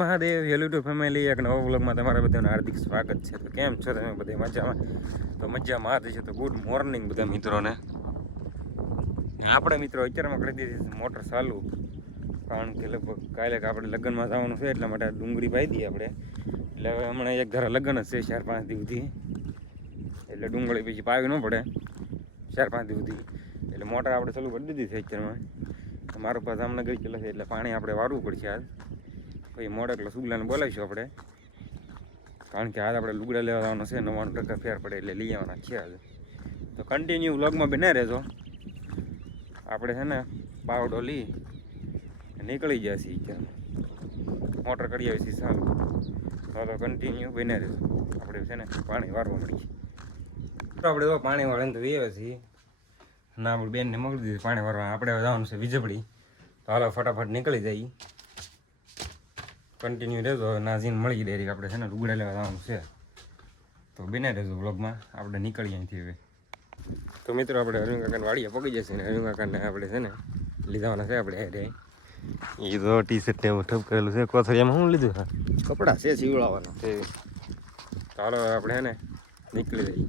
Mahadev YouTube family એક નવા વ્લોગમાં તમારા બધાનું હાર્દિક સ્વાગત છે. તો કેમ છો તમે બધા? મજામાં? તો મજામાં છે. તો ગુડ મોર્નિંગ બધા મિત્રોને. આપણે મિત્રો અત્યારમાં કરી દીધી મોટર ચાલુ, કારણ કે લગભગ કાલે આપણે લગ્નમાં જવાનું છે, એટલા માટે ડુંગળી પાઈ દઈએ આપણે. એટલે હવે હમણાં એક ધારા લગ્ન જ છે 4-5 દી સુધી, એટલે ડુંગળી પછી પાવી ન પડે 4-5 દી સુધી. એટલે મોટર આપણે ચાલુ કરી દીધી છે અત્યારમાં. મારું પાસે જામનગર ચાલે છે એટલે પાણી આપણે વારવું પડશે આજ. પછી મોડે એટલે સુગલાને બોલાવીશું આપણે, કારણ કે આજ આપણે લુગડા લેવા જવાનું છે. 99% ફેર પડે એટલે લઈ આવવાના છે આજે. તો કન્ટિન્યુ વ્લોગમાં બને રહેજો. આપણે છે ને પાવડો લઈ નીકળી ગયા છીએ ત્યાં, મોટર કરી આવી છીએ સારું. તો કન્ટિન્યુ બને રહેજો. આપણે છે ને પાણી વારવા મળીએ. આપણે તો પાણી વાળીને તો આવ્યા છીએ ના, આપણે બેનને મોકલી દીધી પાણી વારવા. આપણે જવાનું છે વીજળી. તો હાલો ફટાફટ નીકળી જઈએ. કન્ટિન્યુ રહેજો. નાજીને મળી ડાયરેક્ટ આપણે છે ને લુગડા લેવા જવાનું છે. તો બને રહેજો બ્લોગમાં. આપણે નીકળીએ અહીંથી હવે. તો મિત્રો આપણે અરવિંદ કાકાને વાડીએ પગી જશે ને અરવિંદ કાકાને આપણે છે ને લીધાવાના છે આપણે. એ તો ટી શર્ટ ને એવું ઠપ કરેલું છે. કોથળીયામાં શું લીધું? હા, કપડાં છે સીવડાવવાના. તો હાલો આપણે છે ને નીકળી જઈએ.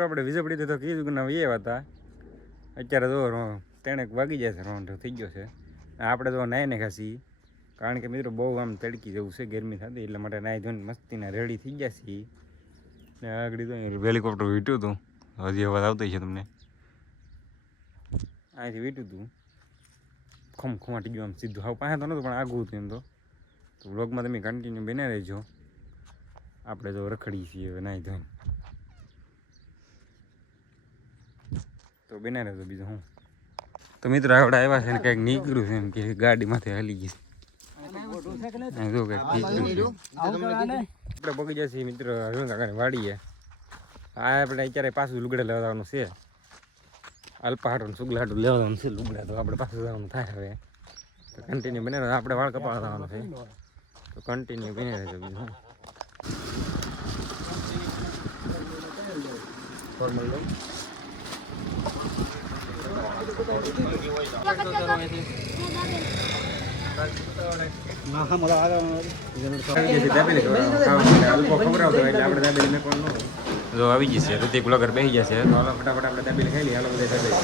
આપણે વીજળી તો કીધું કે ના એ હતા. અત્યારે તો 3 વાગી જાય છે, રાઉન્ડ થઈ ગયો છે. આપણે તો નાહી ને ખાસી, કારણ કે મિત્રો બહુ આમ તડકી જવું છે, ગરમી થતી, એટલા માટે નાહી ધોઈને મસ્તીના રેડી થઈ ગયા છીએ. ને આગળ તો હેલિકોપ્ટર વીટ્યું હતું, હજી અવાજ આવતો છે તમને. અહીંથી વીટ્યું હતું, ખમાટી ગયું આમ સીધું. હાવ પાસે તો નહોતું પણ આઘું હતું એમ તો. વ્લોગમાં તમે કન્ટિન્યુ બને રહેજો. આપણે તો રખડી છીએ હવે નાહી ધોઈને. તો બને રહેજો. બીજું હું તો મિત્રો આપણે આવ્યા છે ને કંઈક નીકળ્યું છે, એમ કે ગાડીમાંથી હાલી ગઈ. આપણે પગી જશે મિત્રો અરવિંદ કાકાની વાડીએ. આ આપણે અત્યારે પાછું લુગડા લેવા જવાનું છે. અલ્પાહાટું સુગલાહાટું લેવા જવાનું છે લુગડા. તો આપણે પાછું જવાનું થાય હવે. તો કન્ટિન્યુ બને રહેજો. આપણે વાળ કપાવા જવાનું છે, તો કન્ટિન્યુ બને રહેજો. બીજું જો આવી જશે ઋતિક બ્લોગર બેસી જશે. તો ફટાફટ આપણે દાબેલી ખાઈ લઈએ. હાલો બધા દાબેલી.